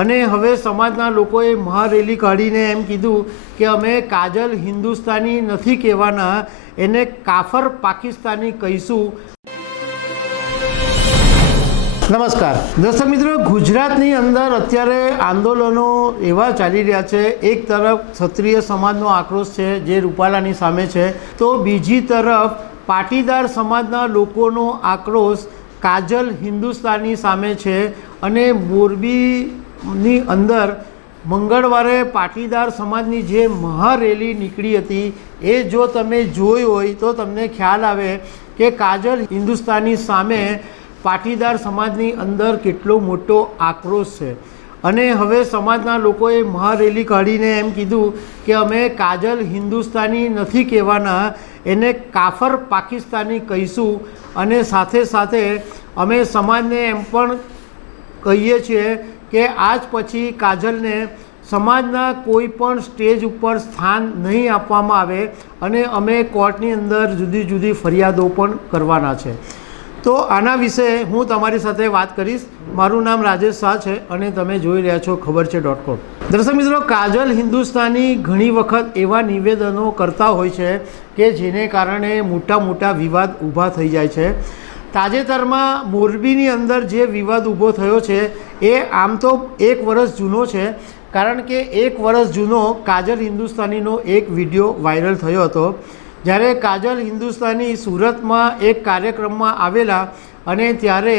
અને હવે સમાજના લોકોએ મહારેલી કાઢીને એમ કીધું કે અમે કાજલ હિન્દુસ્તાની નથી કહેવાના, એને કાફર પાકિસ્તાની કહીશું। નમસ્કાર દર્શક મિત્રો, ગુજરાતની અંદર અત્યારે આંદોલનો એવા ચાલી રહ્યા છે। એક તરફ ક્ષત્રિય સમાજનો આક્રોશ છે જે રૂપાલાની સામે છે, તો બીજી તરફ પાટીદાર સમાજના લોકોનો આક્રોશ કાજલ હિન્દુસ્તાની સામે છે। અને મોરબીની અંદર મંગળવારે પાટીદાર સમાજની જે મહારેલી નીકળી હતી એ જો તમે જોઈ હોય તો તમને ખ્યાલ આવે કે કાજલ હિન્દુસ્તાની સામે પાટીદાર સમાજની અંદર કેટલો મોટો આક્રોશ છે। અને હવે સમાજના લોકોએ મહારેલી કાઢીને એમ કીધું કે અમે કાજલ હિન્દુસ્તાની નથી કહેવાના, એને કાફર પાકિસ્તાની કહીશું। અને સાથે સાથે અમે સમાજને એમ પણ કહીએ છીએ કે આજ પછી કાજલને સમાજના કોઈ પણ સ્ટેજ ઉપર સ્થાન નહીં આપવામાં આવે અને અમે કોર્ટની અંદર જુદી જુદી ફરિયાદો પણ કરવાના છે। તો આના વિશે હું તમારી સાથે વાત કરીશ। મારું નામ રાજેશ શાહ છે અને તમે જોઈ રહ્યા છો ખબર છે.com। દર્શક મિત્રો, કાજલ હિન્દુસ્તાની ઘણી વખત એવા નિવેદનો કરતા હોય છે કે જેને કારણે મોટા મોટા વિવાદ ઊભા થઈ જાય છે। તાજેતરમાં મોરબીની અંદર જે વિવાદ ઊભો થયો છે એ આમ તો 1 વર્ષ જૂનો છે, કારણ કે 1 વર્ષ જૂનો કાજલ હિન્દુસ્તાનીનો એક વિડીયો વાયરલ થયો હતો, જ્યારે કાજલ હિન્દુસ્તાની સુરતમાં એક કાર્યક્રમમાં આવેલા અને ત્યારે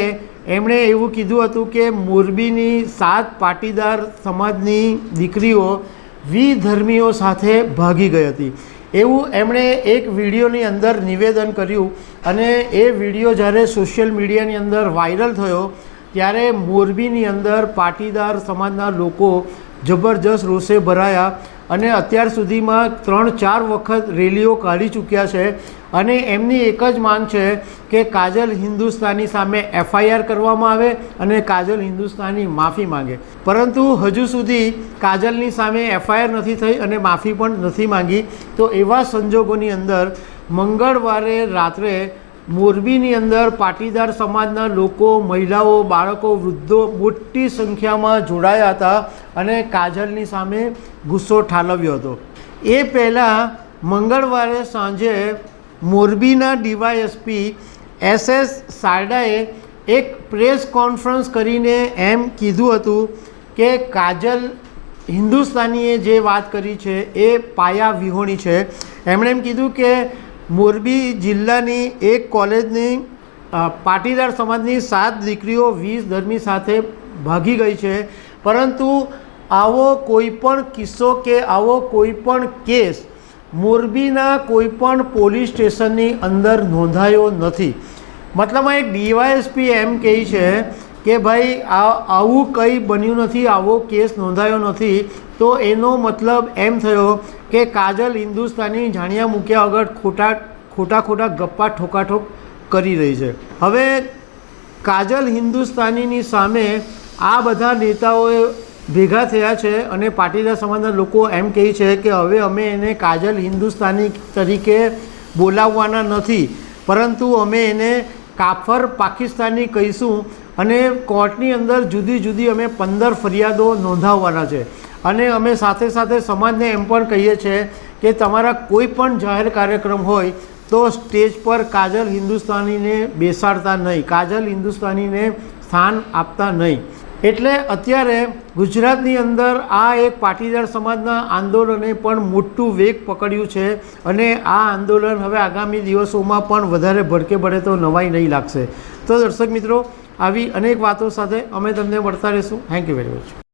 એમણે એવું કીધું હતું કે મોરબીની 7 પાટીદાર સમાજની દીકરીઓ વિધર્મીઓ સાથે ભાગી ગઈ હતી, એવું એમણે એક વિડીયોની અંદર નિવેદન કર્યું। અને એ વિડીયો જ્યારે સોશિયલ મીડિયાની અંદર વાયરલ થયો ત્યારે મોરબીની અંદર પાટીદાર સમાજના લોકો જબરજસ્ત રોષે ભરાયા અને અત્યાર સુધીમાં 3-4 વખત રેલીઓ કાઢી ચૂક્યા છે। અને એમની એક જ માંગ છે કે કાજલ હિન્દુસ્તાની સામે FIR કરવામાં આવે અને કાજલ હિન્દુસ્તાની માફી માંગે, પરંતુ હજુ સુધી કાજલની સામે FIR નથી થઈ અને માફી પણ નથી માંગી। તો એવા સંજોગોની અંદર મંગળવારે રાત્રે મોરબીની અંદર પાટીદાર સમાજના લોકો, મહિલાઓ, બાળકો, વૃદ્ધો મોટી સંખ્યામાં જોડાયા હતા અને કાજલની સામે ગુસ્સો ઠાલવ્યો હતો। એ પહેલાં મંગળવારે સાંજે મોરબીના DYSP SS સારડાએ એક પ્રેસ કોન્ફરન્સ કરીને એમ કીધું હતું કે કાજલ હિન્દુસ્તાનીએ જે વાત કરી છે એ પાયા વિહોણી છે। એમણે એમ કીધું કે મોરબી જિલ્લાની એક કોલેજની પાટીદાર સમાજની 7 દીકરીઓ વિધર્મી સાથે ભાગી ગઈ છે, પરંતુ આવો કોઈ પણ કિસ્સો કે આવો કોઈ પણ કેસ મોરબીના કોઈ પણ પોલીસ સ્ટેશનની અંદર નોંધાયો નથી। મતલબમાં એક DYSP એમ કહે છે કે ભાઈ આવું કંઈ બન્યું નથી, આવો કેસ નોંધાયો નથી। તો એનો મતલબ એમ થયો કે કાજલ હિન્દુસ્તાની જાણ્યા મૂક્યા વગર ખોટા ગપ્પા ઠોકાઠોક કરી રહી છે। હવે કાજલ હિન્દુસ્તાનીની સામે આ બધા નેતાઓએ ભેગા થયા છે અને પાટીદાર સમાજના લોકો એમ કહે છે કે હવે અમે એને કાજલ હિન્દુસ્તાની તરીકે બોલાવવાના નથી, પરંતુ અમે એને કાફર પાકિસ્તાની કહીશું અને કોર્ટની અંદર જુદી જુદી અમે 15 ફરિયાદો નોંધાવવાના છે। અને અમે સાથે સાથે સમાજને એમ પણ કહીએ છીએ કે તમારા કોઈ પણ જાહેર કાર્યક્રમ હોય તો સ્ટેજ પર કાજલ હિન્દુસ્તાનીને બેસાડતા નહીં, કાજલ હિન્દુસ્તાનીને સ્થાન આપતા નહીં। એટલે અત્યારે ગુજરાતની અંદર આ એક પાટીદાર સમાજના આંદોલને પણ મોટું વેગ પકડ્યું છે અને આ આંદોલન હવે આગામી દિવસોમાં પણ વધારે ભડકે પડે તો નવાઈ નહીં લાગશે। તો દર્શક મિત્રો, આવી અનેક વાતો સાથે અમે તમને મળતા રહીશું। Thank you very much.